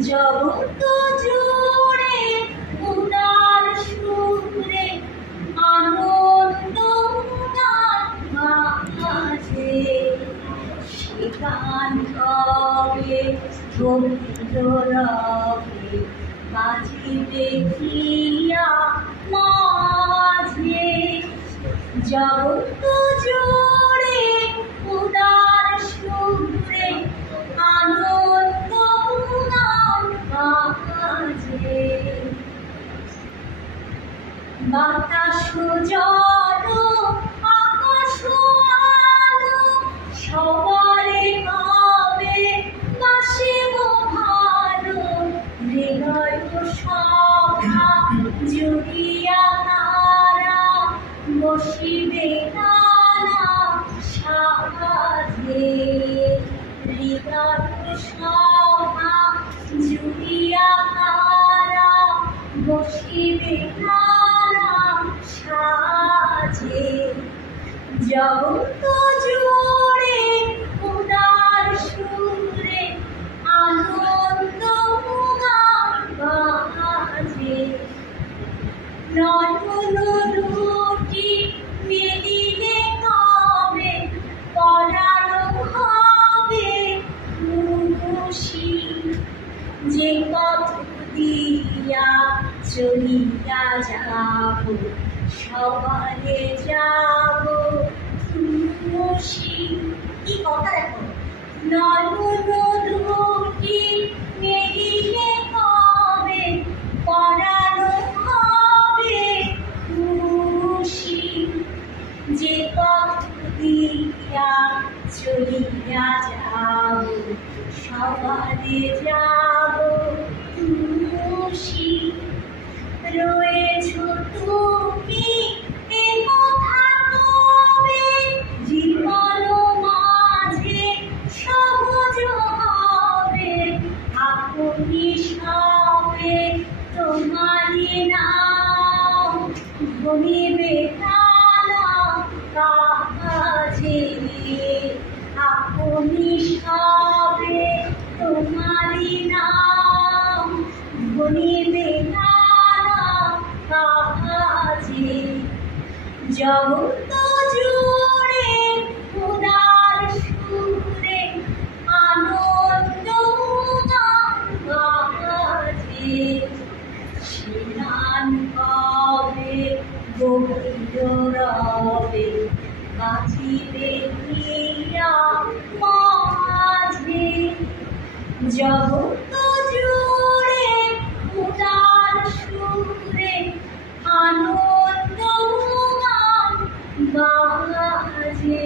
জগৎ জুড়ে উদার সুরে আনন্দ গান বাজে, সে গান হবে গোবিন্দ রবে, বাজিবে হিয়া মাঝে। জগৎ জুড়ে উদার সুরে আনন্দ গান বাজে, বাতাস জল আকাশ আলো সবারে গাবে বাসিব ভালো, হৃদয় সভা জুড়িয়া তারা বসিবে নানা সাজে, হৃদয় সভা জুড়িয়া তারা বসিবে নানা সাজে। জগৎ জুড়ে উদার সুরে আনন্দ গান বাজে, নয়ন দুটি মিলিলে কবে পরাণ হবে খুশি, যে পথ দিয়া চলিয়া যাব সবারে যাব খুশি। কি কথা দেখো, নয়ন দুটি মিলিলে কবে পরাণ হবে খুশি, যে পথ দিয়া চলিয়া যাব সবারে যাব খুশি। রয়েছ তুমি এ কথা কবে জীবন মাঝে সহজ হবে, আপনি সবে তোমারি নাম ধনিবে নানা কাজে, আপনি সবে তোমারি নাম ধনিবে নানা কাজে। জগৎ জুড়ে উদার সুরে আনন্দ গান বাজে, সে গান হবে গোবিন্দ রবে, বাজিবে হিয়া মাঝে। জগৎ জুড়ে উদার সুরে আনন্দ গান বাজে।